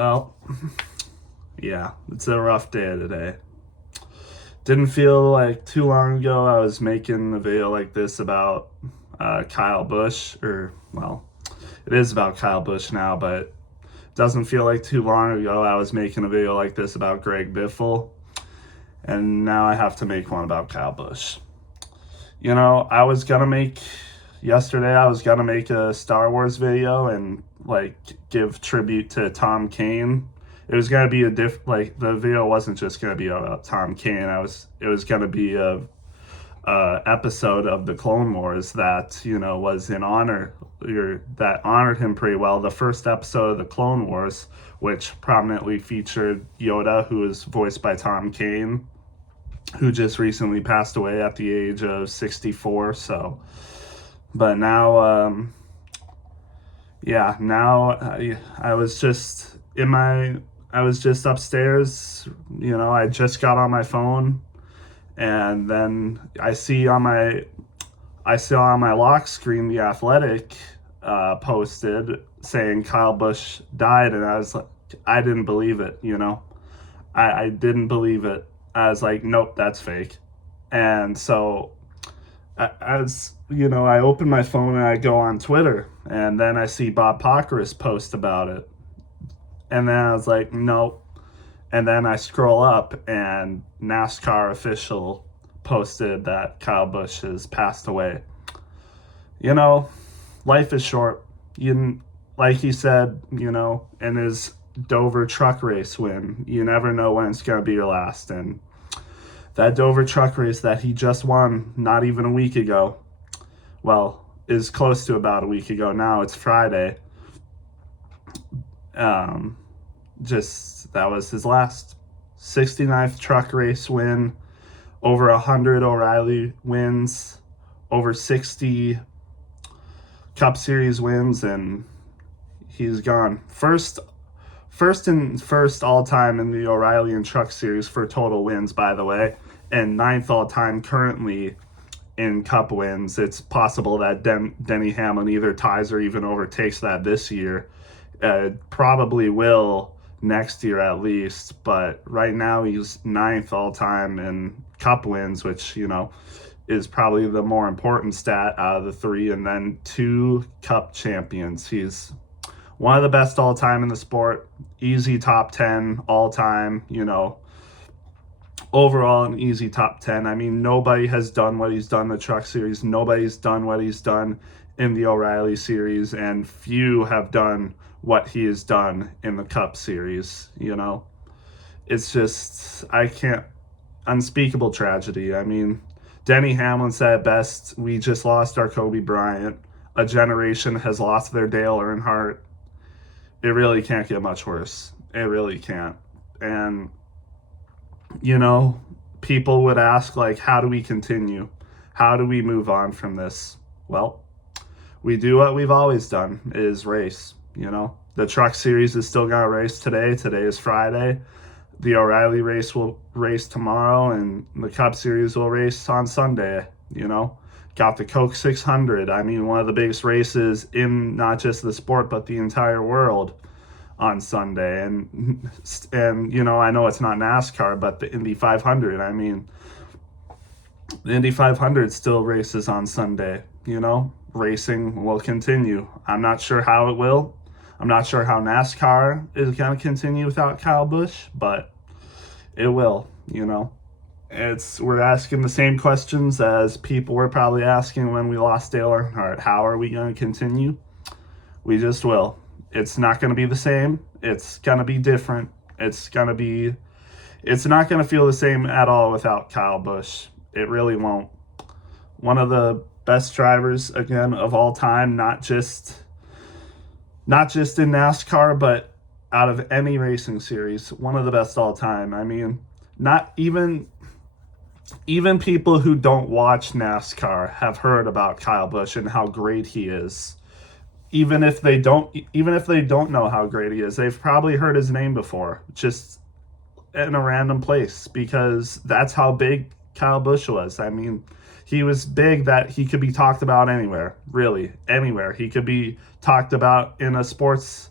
Well, yeah, it's a rough day today. Didn't feel like too long ago I was making a video like this about Kyle Busch, it is about Kyle Busch now, but it doesn't feel like too long ago I was making a video like this about Greg Biffle, and now I have to make one about Kyle Busch. You know, yesterday I was gonna make a Star Wars video and give tribute to Tom Kane. It was gonna be the video wasn't just gonna be about Tom Kane. It was gonna be a episode of the Clone Wars that was in honor, or that honored him pretty well. The first episode of the Clone Wars, which prominently featured Yoda, who is voiced by Tom Kane, who just recently passed away at the age of 64. So, but now, I was just upstairs. I just got on my phone, and then I saw on my lock screen The Athletic posted saying Kyle Busch died, and I was like, I didn't believe it. I didn't believe it. I was like, nope, that's fake. And so I open my phone and I go on Twitter, and then I see Bob Pockrass post about it. And then I was like, nope. And then I scroll up, and NASCAR official posted that Kyle Busch has passed away. Life is short. Like he said, in his Dover truck race win, you never know when it's going to be your last. And that Dover truck race that he just won not even a week ago, is close to about a week ago now. It's Friday. That was his last 69th truck race win, over 100 O'Reilly wins, over 60 Cup Series wins, and he's gone. First all time in the O'Reilly and Truck Series for total wins, by the way, and 9th all time currently in Cup wins. It's possible that Denny Hamlin either ties or even overtakes that this year. Probably will next year at least, but right now he's 9th all time in Cup wins, which is probably the more important stat out of the three, and then 2 Cup champions. He's one of the best all time in the sport, easy top 10 all time, overall an easy top 10. I mean, nobody has done what he's done in the Truck Series. Nobody's done what he's done in the O'Reilly Series, and few have done what he has done in the Cup Series. It's just, unspeakable tragedy. I mean, Denny Hamlin said it best, we just lost our Kobe Bryant. A generation has lost their Dale Earnhardt. It really can't get much worse. It really can't. And, people would ask, how do we continue? How do we move on from this? Well, we do what we've always done, is race. The Truck Series is still going to race today. Today is Friday. The O'Reilly race will race tomorrow, and the Cup Series will race on Sunday. Got the Coke 600. I mean, one of the biggest races in not just the sport, but the entire world on Sunday. And I know it's not NASCAR, but the Indy 500. I mean, the Indy 500 still races on Sunday. Racing will continue. I'm not sure how it will. I'm not sure how NASCAR is going to continue without Kyle Busch, but it will. We're asking the same questions as people were probably asking when we lost Dale Earnhardt. How are we going to continue? We just will. It's not going to be the same. It's going to be different. It's not going to feel the same at all without Kyle Busch. It really won't. One of the best drivers, again, of all time, not just in NASCAR, but out of any racing series, one of the best all time. I mean, not even people who don't watch NASCAR have heard about Kyle Busch and how great he is. Even if they don't know how great he is, they've probably heard his name before, just in a random place, because that's how big Kyle Busch was. I mean, he was big that he could be talked about anywhere, really, anywhere. He could be talked about in a sports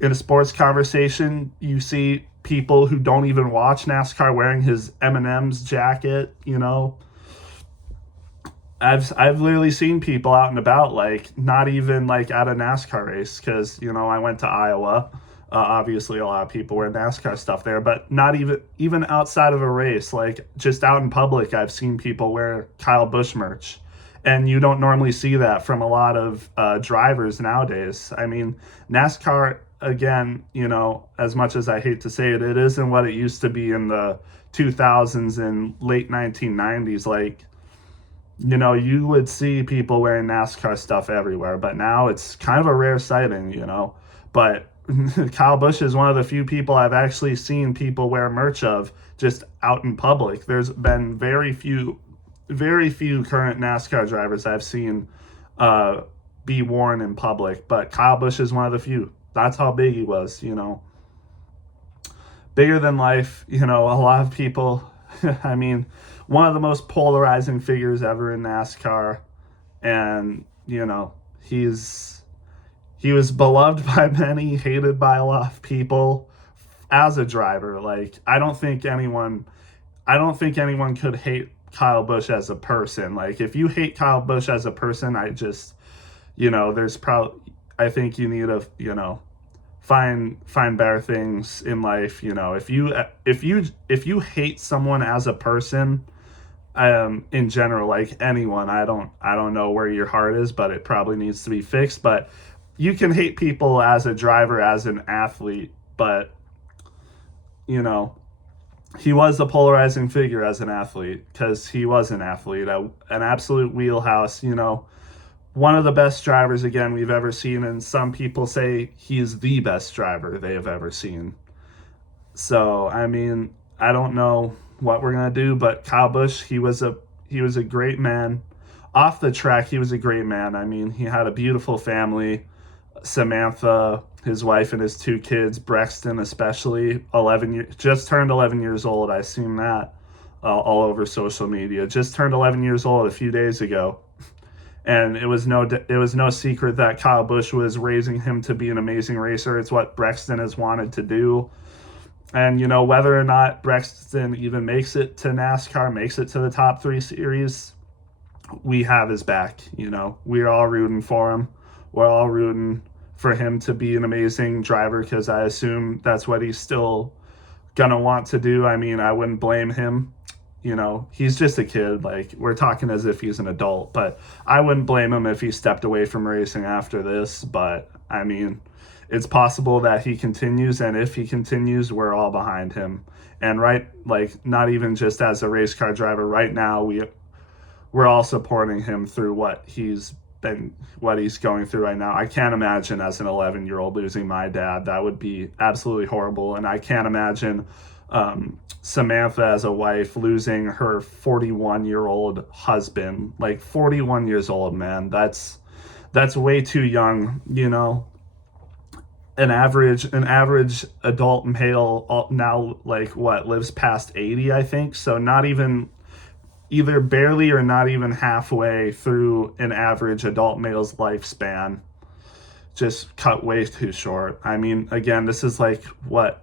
in a sports conversation, you see people who don't even watch NASCAR wearing his M&M's jacket. I've literally seen people out and about, like not even like at a NASCAR race, because I went to Iowa. Obviously, a lot of people wear NASCAR stuff there, but not even outside of a race, like just out in public, I've seen people wear Kyle Busch merch, and you don't normally see that from a lot of drivers nowadays. I mean, NASCAR, again, as much as I hate to say it, it isn't what it used to be in the 2000s and late 1990s. Like, you would see people wearing NASCAR stuff everywhere, but now it's kind of a rare sighting. But Kyle Busch is one of the few people I've actually seen people wear merch of just out in public. There's been very few current NASCAR drivers I've seen be worn in public, but Kyle Busch is one of the few. That's how big he was. Bigger than life. A lot of people, I mean, one of the most polarizing figures ever in NASCAR. And, he was beloved by many, hated by a lot of people as a driver. Like, I don't think anyone could hate Kyle Busch as a person. Like, if you hate Kyle Busch as a person, there's probably, I think you need to, find better things in life. If you hate someone as a person, in general, like anyone, I don't know where your heart is, but it probably needs to be fixed. But you can hate people as a driver, as an athlete, but he was a polarizing figure as an athlete, because he was an athlete, an absolute wheelhouse. One of the best drivers, again, we've ever seen, and some people say he's the best driver they have ever seen. So, I mean, I don't know what we're gonna do, but Kyle Busch, he was a great man. Off the track, he was a great man. I mean, he had a beautiful family. Samantha, his wife, and his two kids, Brexton especially, just turned 11 years old. I seen that all over social media. Just turned 11 years old a few days ago. And it was no secret that Kyle Busch was raising him to be an amazing racer. It's what Brexton has wanted to do. And, whether or not Brexton even makes it to NASCAR, makes it to the top 3 series, we have his back. We're all rooting for him. We're all rooting for him to be an amazing driver, because I assume that's what he's still going to want to do. I mean, I wouldn't blame him. He's just a kid. Like, we're talking as if he's an adult, but I wouldn't blame him if he stepped away from racing after this. But, I mean, it's possible that he continues, and if he continues, we're all behind him. And not even just as a race car driver, right now we're all supporting him through what he's going through right now. I can't imagine as an 11-year-old losing my dad. That would be absolutely horrible. And I can't imagine Samantha as a wife losing her 41-year-old husband. Like, 41 years old, man. That's way too young. An average adult male now, like, lives past 80, I think. So not even, either barely or not even halfway through an average adult male's lifespan. Just cut way too short. I mean, again, this is like what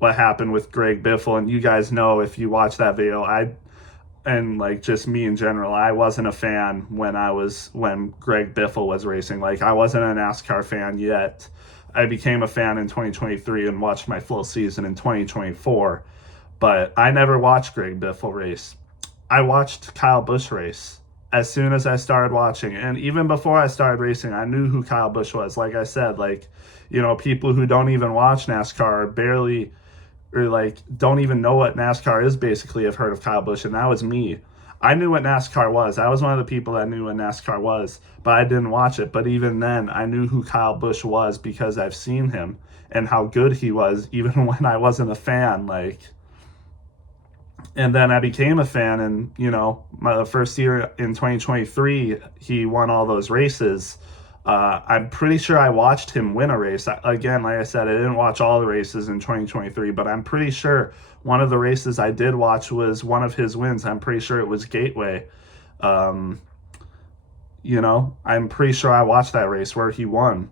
happened with Greg Biffle, and you guys know, if you watch that video, and like just me in general, I wasn't a fan when Greg Biffle was racing. Like, I wasn't a NASCAR fan yet. I became a fan in 2023 and watched my full season in 2024, but I never watched Greg Biffle race. I watched Kyle Busch race as soon as I started watching. And even before I started racing, I knew who Kyle Busch was. Like I said, people who don't even watch NASCAR don't even know what NASCAR is, basically have heard of Kyle Busch. And that was me. I knew what NASCAR was. I was one of the people that knew what NASCAR was, but I didn't watch it. But even then, I knew who Kyle Busch was because I've seen him and how good he was, even when I wasn't a fan. And then I became a fan, and my first year in 2023, he won all those races. I'm pretty sure I watched him win a race. Again, like I said, I didn't watch all the races in 2023, but I'm pretty sure one of the races I did watch was one of his wins. I'm pretty sure it was Gateway. I'm pretty sure I watched that race where he won.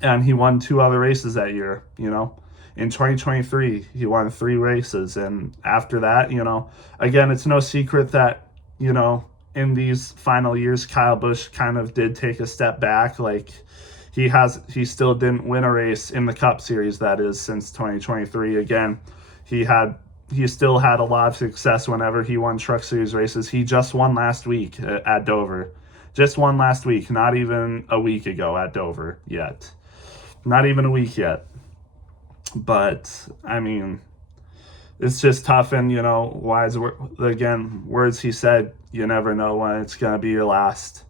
And he won 2 other races that year, you know. In 2023, he won 3 races. And after that, you know, again, it's no secret that, you know, in these final years, Kyle Busch kind of did take a step back. Like, he still didn't win a race in the Cup Series, that is, since 2023. Again, he still had a lot of success whenever he won Truck Series races. He just won last week at Dover. Just won last week, not even a week ago at Dover yet. Not even a week yet. But, I mean, it's just tough. And, you know, words he said, you never know when it's going to be your last.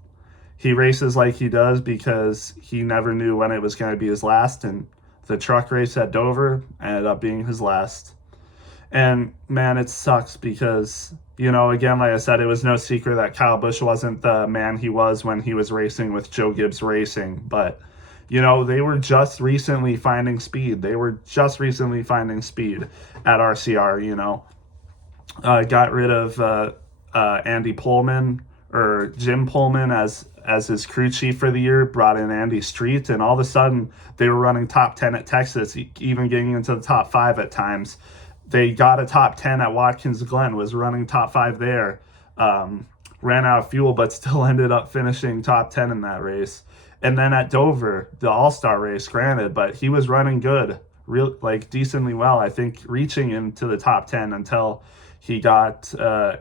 He races like he does because he never knew when it was going to be his last. And the truck race at Dover ended up being his last. And, man, it sucks because, you know, again, like I said, it was no secret that Kyle Busch wasn't the man he was when he was racing with Joe Gibbs Racing. But, you know, they were just recently finding speed. At RCR, you know. Got rid of Andy Pullman, or Jim Pullman, as his crew chief for the year, brought in Andy Street, and all of a sudden they were running top 10 at Texas, even getting into the top 5 at times. They got a top 10 at Watkins Glen, was running top 5 there. Ran out of fuel, but still ended up finishing top 10 in that race. And then at Dover, the All-Star race, granted, but he was running good, decently well, I think, reaching into the top 10 until he got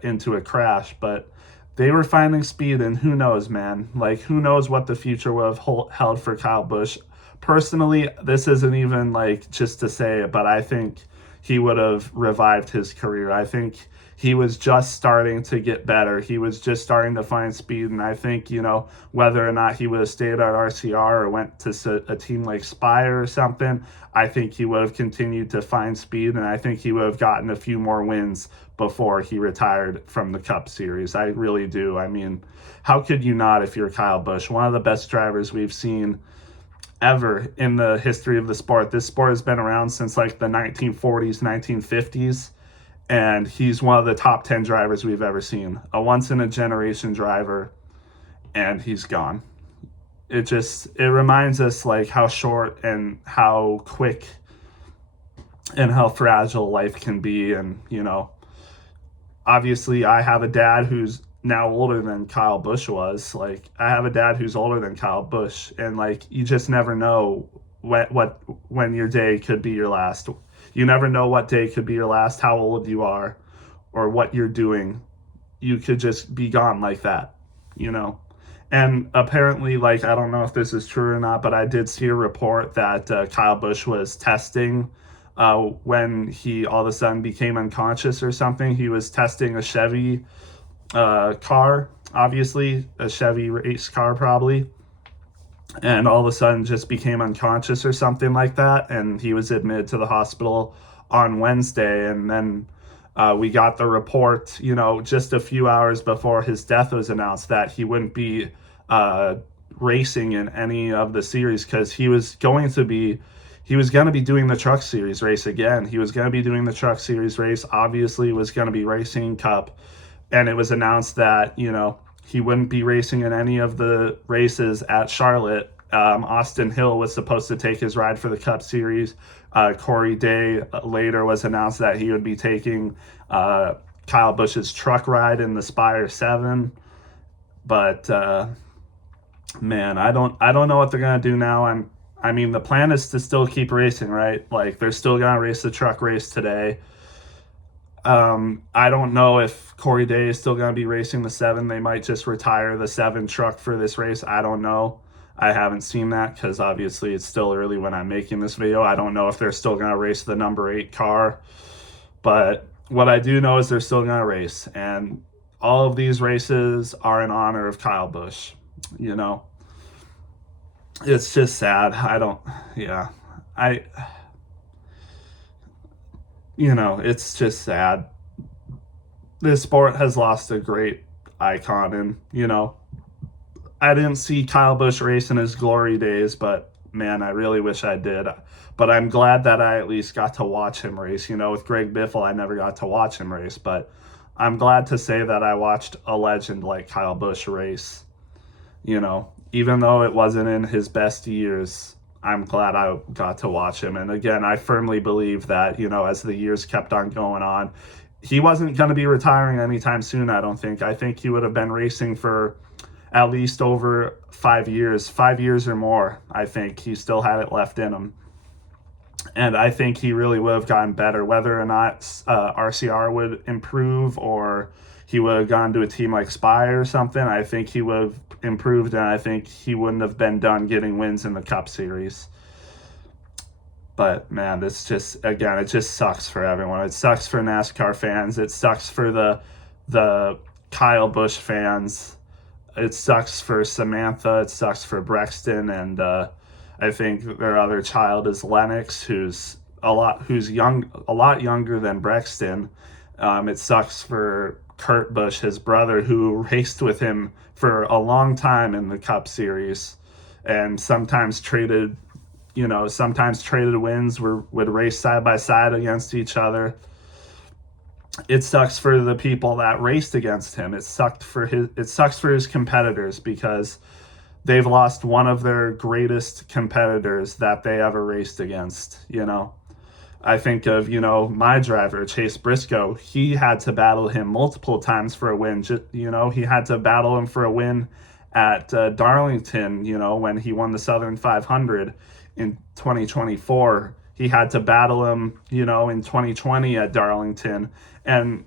into a crash. But they were finding speed, and who knows, man? Like, who knows what the future would have held for Kyle Busch. Personally, this isn't even, like, just to say it, but I think he would have revived his career. I think he was just starting to get better. He was just starting to find speed, and I think, you know, whether or not he would have stayed at RCR or went to a team like Spire or something, I think he would have continued to find speed, and I think he would have gotten a few more wins before he retired from the Cup Series. I really do. I mean, how could you not if you're Kyle Busch? One of the best drivers we've seen ever in the history of the sport. This sport has been around since like the 1940s, 1950s, and he's one of the top 10 drivers we've ever seen. A once-in-a-generation driver, and he's gone. It reminds us like how short and how quick and how fragile life can be. And, you know, obviously I have a dad who's now older than Kyle Busch was. Like, I have a dad who's older than Kyle Busch, and like, you just never know when your day could be your last. You never know what day could be your last, how old you are, or what you're doing. You could just be gone like that, you know. And apparently, like, I don't know if this is true or not, but I did see a report that Kyle Busch was testing when he all of a sudden became unconscious or something. He was testing a Chevy car, obviously, a Chevy race car probably, and all of a sudden just became unconscious or something like that, and he was admitted to the hospital on Wednesday. And then we got the report, you know, just a few hours before his death was announced, that he wouldn't be racing in any of the series because he was going to be doing the Truck Series race again. He was going to be doing the Truck Series race, obviously was going to be racing Cup. And it was announced that, you know, he wouldn't be racing in any of the races at Charlotte. Austin Hill was supposed to take his ride for the Cup Series. Corey Day later was announced that he would be taking Kyle Busch's truck ride in the Spire 7. But, man, I don't know what they're going to do now. I mean, the plan is to still keep racing, right? Like, they're still going to race the truck race today. I don't know if Corey Day is still going to be racing the 7. They might just retire the 7 truck for this race. I don't know. I haven't seen that because obviously it's still early when I'm making this video. I don't know if they're still going to race the number 8 car. But what I do know is they're still going to race. And all of these races are in honor of Kyle Busch. You know, it's just sad. You know, it's just sad. This sport has lost a great icon, and, you know, I didn't see Kyle Busch race in his glory days, but, man, I really wish I did. But I'm glad that I at least got to watch him race. You know, with Greg Biffle, I never got to watch him race, but I'm glad to say that I watched a legend like Kyle Busch race. You know, even though it wasn't in his best years, I'm glad I got to watch him. And again, I firmly believe that, as the years kept on going on, he wasn't going to be retiring anytime soon, I don't think. I think he would have been racing for at least over 5 years or more. I think he still had it left in him. And I think he really would have gotten better, whether or not RCR would improve or he would have gone to a team like Spire or something. I think he would have improved, and I think he wouldn't have been done getting wins in the Cup Series. But man, this just, again, it just sucks for everyone. It sucks for NASCAR fans. It sucks for the Kyle Busch fans. It sucks for Samantha. It sucks for Brexton, and I think their other child is Lennox, who's a lot younger than Brexton. It sucks for Kurt Busch, his brother, who raced with him for a long time in the Cup Series, and sometimes traded wins, would race side by side against each other. It sucks for the people that raced against him. It sucks for his competitors, because they've lost one of their greatest competitors that they ever raced against. I think of, my driver, Chase Briscoe. He had to battle him multiple times for a win. He had to battle him for a win at Darlington, when he won the Southern 500 in 2024. He had to battle him, in 2020 at Darlington. And,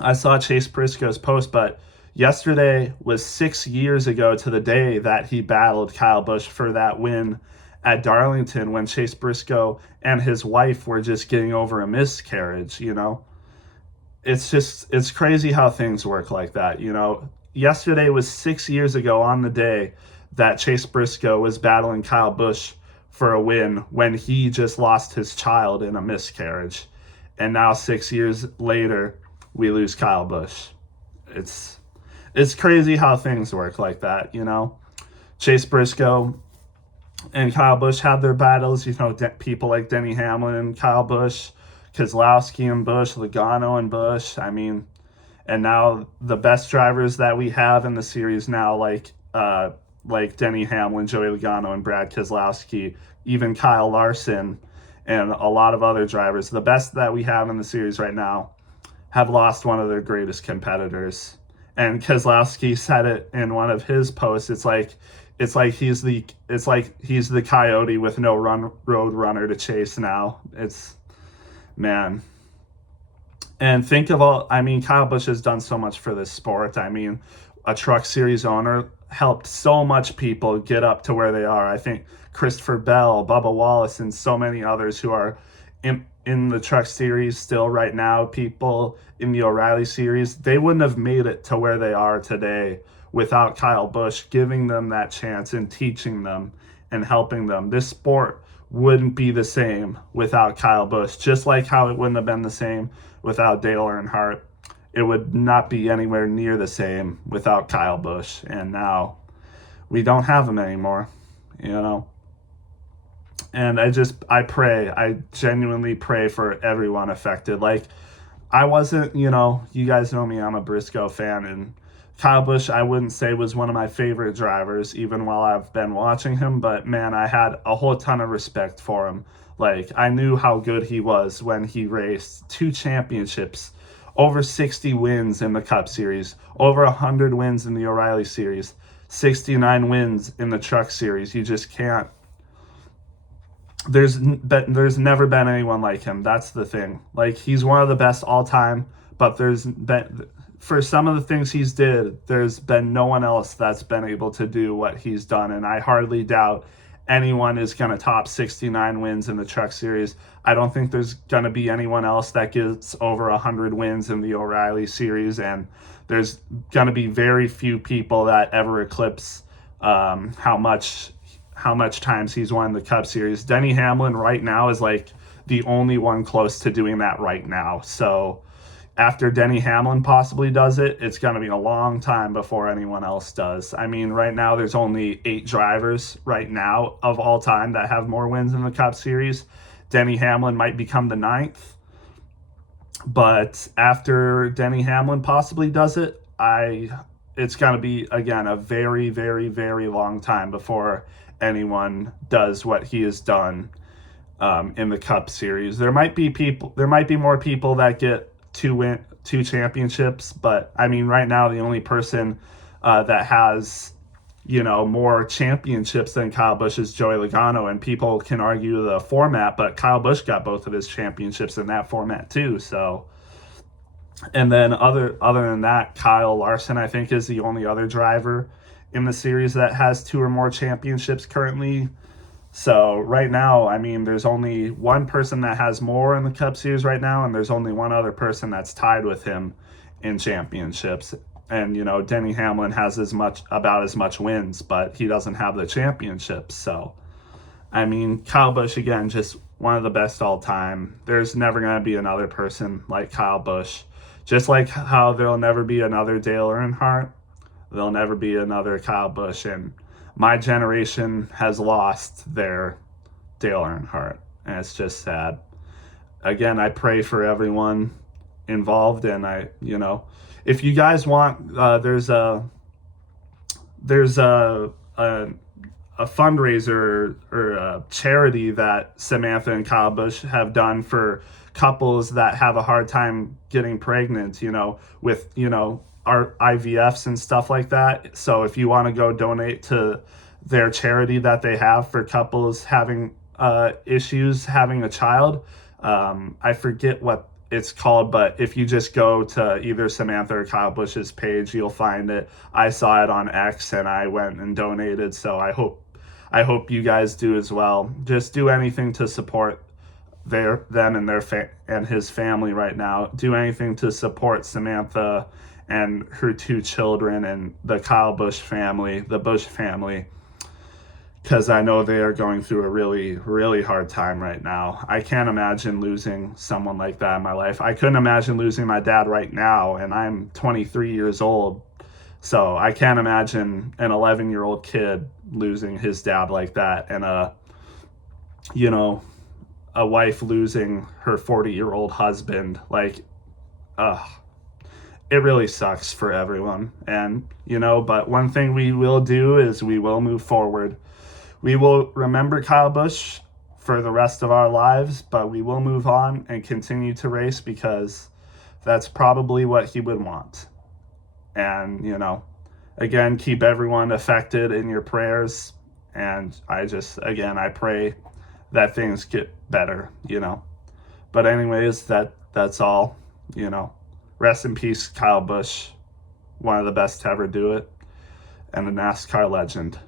I saw Chase Briscoe's post, but yesterday was 6 years ago to the day that he battled Kyle Busch for that win at Darlington, when Chase Briscoe and his wife were just getting over a miscarriage. It's crazy how things work like that. Yesterday was 6 years ago on the day that Chase Briscoe was battling Kyle Busch for a win, when he just lost his child in a miscarriage. And now 6 years later, we lose Kyle Busch. It's crazy how things work like that. Chase Briscoe and Kyle Busch had their battles. People like Denny Hamlin and Kyle Busch, Keselowski and Busch, Logano and Busch. And now the best drivers that we have in the series now, like Denny Hamlin, Joey Logano, and Brad Keselowski, even Kyle Larson, and a lot of other drivers, the best that we have in the series right now, have lost one of their greatest competitors. And Keselowski said it in one of his posts. It's like he's the coyote with no road runner to chase now. Man. And think of Kyle Busch has done so much for this sport. A Truck Series owner helped so much people get up to where they are. I think Christopher Bell, Bubba Wallace, and so many others who are in the Truck Series still right now, people in the O'Reilly Series, they wouldn't have made it to where they are today without Kyle Busch giving them that chance and teaching them and helping them. This sport wouldn't be the same without Kyle Busch, just like how it wouldn't have been the same without Dale Earnhardt. It would not be anywhere near the same without Kyle Busch. And now we don't have him anymore, And I genuinely pray for everyone affected. I wasn't, you guys know me, I'm a Briscoe fan, and Kyle Busch, I wouldn't say was one of my favorite drivers, even while I've been watching him, but man, I had a whole ton of respect for him. I knew how good he was when he raced 2 championships, over 60 wins in the Cup Series, over 100 wins in the O'Reilly Series, 69 wins in the Truck Series. You just can't. There's never been anyone like him. That's the thing. He's one of the best all time, but for some of the things he's did, there's been no one else that's been able to do what he's done, and I hardly doubt anyone is going to top 69 wins in the Truck Series. I don't think there's going to be anyone else that gets over 100 wins in the O'Reilly Series, and there's going to be very few people that ever eclipse how much times he's won the Cup Series. Denny Hamlin right now is the only one close to doing that right now. So after Denny Hamlin possibly does it, it's going to be a long time before anyone else does. Right now there's only 8 drivers right now of all time that have more wins in the Cup Series. Denny Hamlin might become the 9th. But after Denny Hamlin possibly does it, it's going to be, again, a very, very, very long time before anyone does what he has done in the Cup Series. There might be more people that get two championships, but I mean, right now the only person that has more championships than Kyle Busch is Joey Logano, and people can argue the format, but Kyle Busch got both of his championships in that format too. So, and then other than that, Kyle Larson, I think, is the only other driver in the series that has two or more championships currently. So right now, I mean, there's only one person that has more in the Cup Series right now, and there's only one other person that's tied with him in championships. And Denny Hamlin has about as much wins, but he doesn't have the championships. So, I mean, Kyle Busch, again, just one of the best all time. There's never going to be another person like Kyle Busch. Just like how there'll never be another Dale Earnhardt, there'll never be another Kyle Busch. And my generation has lost their Dale Earnhardt, and it's just sad. Again, I pray for everyone involved, and if you guys want, there's a fundraiser or a charity that Samantha and Kyle Busch have done for couples that have a hard time getting pregnant, with our IVFs and stuff like that. So if you want to go donate to their charity that they have for couples having issues having a child, I forget what it's called, but if you just go to either Samantha or Kyle Busch's page, you'll find it. I saw it on X and I went and donated, so I hope you guys do as well. Just do anything to support them and and his family right now. Do anything to support Samantha and her two children and the Kyle Busch family, the Busch family, because I know they are going through a really, really hard time right now. I can't imagine losing someone like that in my life. I couldn't imagine losing my dad right now, and I'm 23 years old. So I can't imagine an 11-year-old kid losing his dad like that, and a wife losing her 40-year-old husband. Like, it really sucks for everyone. And, but one thing we will do is we will move forward. We will remember Kyle Busch for the rest of our lives, but we will move on and continue to race because that's probably what he would want. And, again, keep everyone affected in your prayers. And I pray that things get better, But anyways, that's all, Rest in peace, Kyle Busch, one of the best to ever do it, and a NASCAR legend.